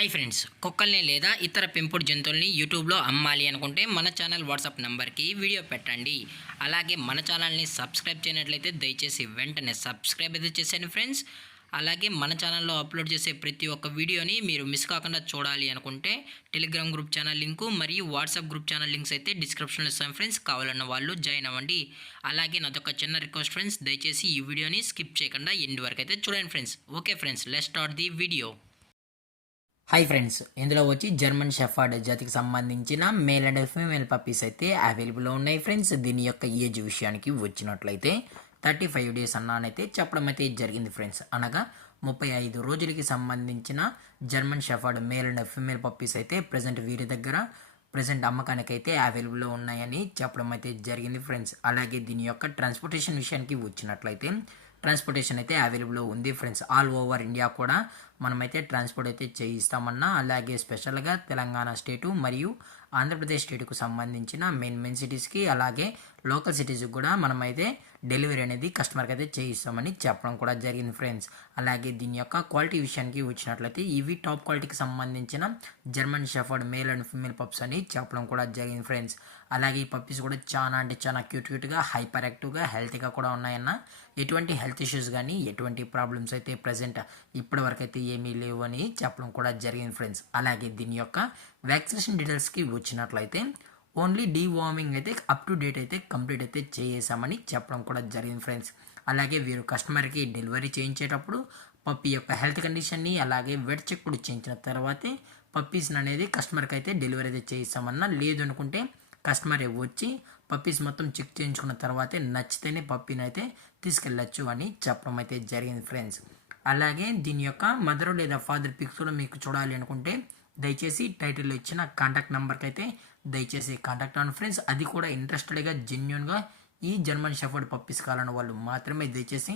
Hi friends, కుక్కల్ని లేదా ఇతర పెంపుడు జంతువుల్ని యూట్యూబ్లో అమ్మాలి అనుకుంటే మన ఛానల్ వాట్సాప్ నెంబర్కి వీడియో పెట్టండి. అలాగే మన ఛానల్ని సబ్స్క్రైబ్ చేయనట్లయితే దయచేసి వెంటనే సబ్స్క్రైబ్ అయితే చేసేయండి ఫ్రెండ్స్. అలాగే మన ఛానల్లో అప్లోడ్ చేసే ప్రతి ఒక్క వీడియోని మీరు మిస్ కాకుండా చూడాలి అనుకుంటే టెలిగ్రామ్ గ్రూప్ ఛానల్ లింకు మరియు వాట్సాప్ గ్రూప్ ఛానల్ లింక్స్ అయితే డిస్క్రిప్షన్లో ఇస్తాను ఫ్రెండ్స్. కావాలన్న వాళ్ళు జాయిన్ అవ్వండి. అలాగే నాదొక చిన్న రిక్వెస్ట్ ఫ్రెండ్స్, దయచేసి ఈ వీడియోని స్కిప్ చేయకుండా ఎండ్ వరకు అయితే చూడండి friends. Okay friends, let's start the video. Hi friends, ఇందులో వచ్చి జర్మన్ షెఫర్డ్ జాతికి సంబంధించిన మేల్ అండ్ ఫీమేల్ పప్పీస్ అయితే అవైలబుల్లో ఉన్నాయి ఫ్రెండ్స్. దీని యొక్క ఏజ్ విషయానికి వచ్చినట్లయితే 35 డేస్ అన్నానైతే చెప్పడం అయితే జరిగింది ఫ్రెండ్స్. అనగా 35 రోజులకి సంబంధించిన German shepherd male and female puppies అయితే ప్రజెంట్ వీరి దగ్గర అమ్మకానికి అయితే అవైలబుల్లో ఉన్నాయని చెప్పడం అయితే జరిగింది ఫ్రెండ్స్. అలాగే దీని యొక్క ట్రాన్స్పోర్టేషన్ విషయానికి వచ్చినట్లయితే ట్రాన్స్పోర్టేషన్ అయితే అవైలబుల్లో ఉంది ఫ్రెండ్స్. ఆల్ ఓవర్ ఇండియా కూడా మనమైతే ట్రాన్స్పోర్ట్ అయితే చేయిస్తామన్నా, అలాగే స్పెషల్గా తెలంగాణ స్టేటు మరియు ఆంధ్రప్రదేశ్ స్టేట్కు సంబంధించిన మెయిన్ సిటీస్కి అలాగే లోకల్ సిటీస్కి కూడా మనమైతే డెలివరీ అనేది కస్టమర్కి అయితే చేయిస్తామని చెప్పడం కూడా జరిగింది ఫ్రెండ్స్. అలాగే దీని యొక్క క్వాలిటీ విషయానికి వచ్చినట్లయితే ఇవి టాప్ క్వాలిటీకి సంబంధించిన German shepherd male and female pups అని చెప్పడం కూడా జరిగింది ఫ్రెండ్స్. అలాగే ఈ పప్పీస్ కూడా చాలా క్యూట్గా హైపర్ యాక్టివ్గా హెల్తీగా కూడా ఉన్నాయన్న. ఎటువంటి హెల్త్ ఇష్యూస్ కానీ ఎటువంటి ప్రాబ్లమ్స్ అయితే ప్రజెంట్ ఇప్పటి వరకు అయితే ఏమీ లేవు అని చెప్పడం కూడా జరిగింది ఫ్రెండ్స్. అలాగే దీని యొక్క వ్యాక్సినేషన్ డీటెయిల్స్కి వచ్చినట్లయితే ఓన్లీ డీవార్మింగ్ అయితే అప్ టు డేట్ అయితే కంప్లీట్ అయితే చేసామని చెప్పడం కూడా జరిగింది ఫ్రెండ్స్. అలాగే వీరు కస్టమర్కి డెలివరీ చేయించేటప్పుడు పప్పీ యొక్క హెల్త్ కండిషన్ని అలాగే వెట్ చెక్ కూడా చేయించిన తర్వాతే పప్పీస్ని అనేది కస్టమర్కి అయితే డెలివరీ అయితే చేయిస్తామన్నా. లేదు అనుకుంటే కస్టమర్ వచ్చి పప్పీస్ మొత్తం చెక్ చేయించుకున్న తర్వాతే నచ్చితేనే పప్పీని అయితే తీసుకెళ్ళచ్చు అని చెప్పడం అయితే జరిగింది ఫ్రెండ్స్. అలాగే దీని యొక్క మదర్ లేదా ఫాదర్ పిక్స్ కూడా మీకు చూడాలి అనుకుంటే దయచేసి టైటిల్లో ఇచ్చిన కాంటాక్ట్ నెంబర్కి అయితే దయచేసి కాంటాక్ట్ అవ్వండి ఫ్రెండ్స్. అది కూడా ఇంట్రెస్టెడ్గా జెన్యున్గా ఈ జర్మన్ షెఫర్డ్ పప్పీస్ కావాలన్న వాళ్ళు మాత్రమే దయచేసి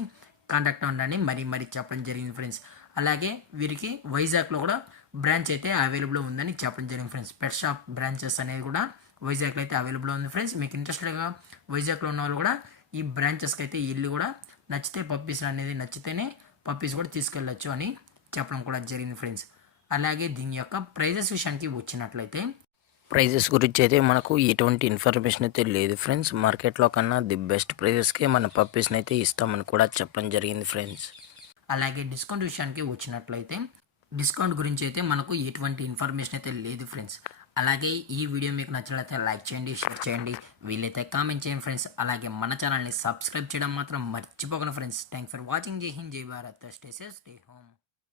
కాంటాక్ట్ అవ్వండి మరీ చెప్పడం జరిగింది ఫ్రెండ్స్. అలాగే వీరికి వైజాగ్లో కూడా బ్రాంచ్ అయితే అవైలబుల్ ఉందని చెప్పడం జరిగింది ఫ్రెండ్స్. పెట్ షాప్ బ్రాంచెస్ అనేది కూడా వైజాగ్లో అయితే అవైలబుల్ ఉంది ఫ్రెండ్స్. మీకు ఇంట్రెస్టెడ్గా వైజాగ్లో ఉన్న వాళ్ళు కూడా ఈ బ్రాంచెస్కి అయితే ఇల్లు కూడా నచ్చితే పప్పీస్ అనేది నచ్చితేనే పప్పీస్ కూడా తీసుకెళ్ళచ్చు అని చెప్పడం కూడా జరిగింది ఫ్రెండ్స్. అలాగే దీని యొక్క ప్రైజెస్ విషయానికి వచ్చినట్లయితే ప్రైజెస్ గురించి అయితే మనకు ఎటువంటి ఇన్ఫర్మేషన్ అయితే లేదు ఫ్రెండ్స్. మార్కెట్లో కన్నా ది బెస్ట్ ప్రైజెస్కే మన పప్పీస్ని అయితే ఇస్తామని కూడా చెప్పడం జరిగింది ఫ్రెండ్స్. అలాగే డిస్కౌంట్ విషయానికి వచ్చినట్లయితే డిస్కౌంట్ గురించి అయితే మనకు ఎటువంటి ఇన్ఫర్మేషన్ అయితే లేదు ఫ్రెండ్స్. అలాగే ఈ వీడియో మీకు నచ్చినట్లయితే లైక్ చేయండి, షేర్ చేయండి, వీలైతే కామెంట్ చేయండి ఫ్రెండ్స్. అలాగే మన ఛానల్ని సబ్స్క్రైబ్ చేయడం మాత్రం మర్చిపోకండి ఫ్రెండ్స్. Thanks for watching. జై హింద్, జై Bharat, stay safe, stay home.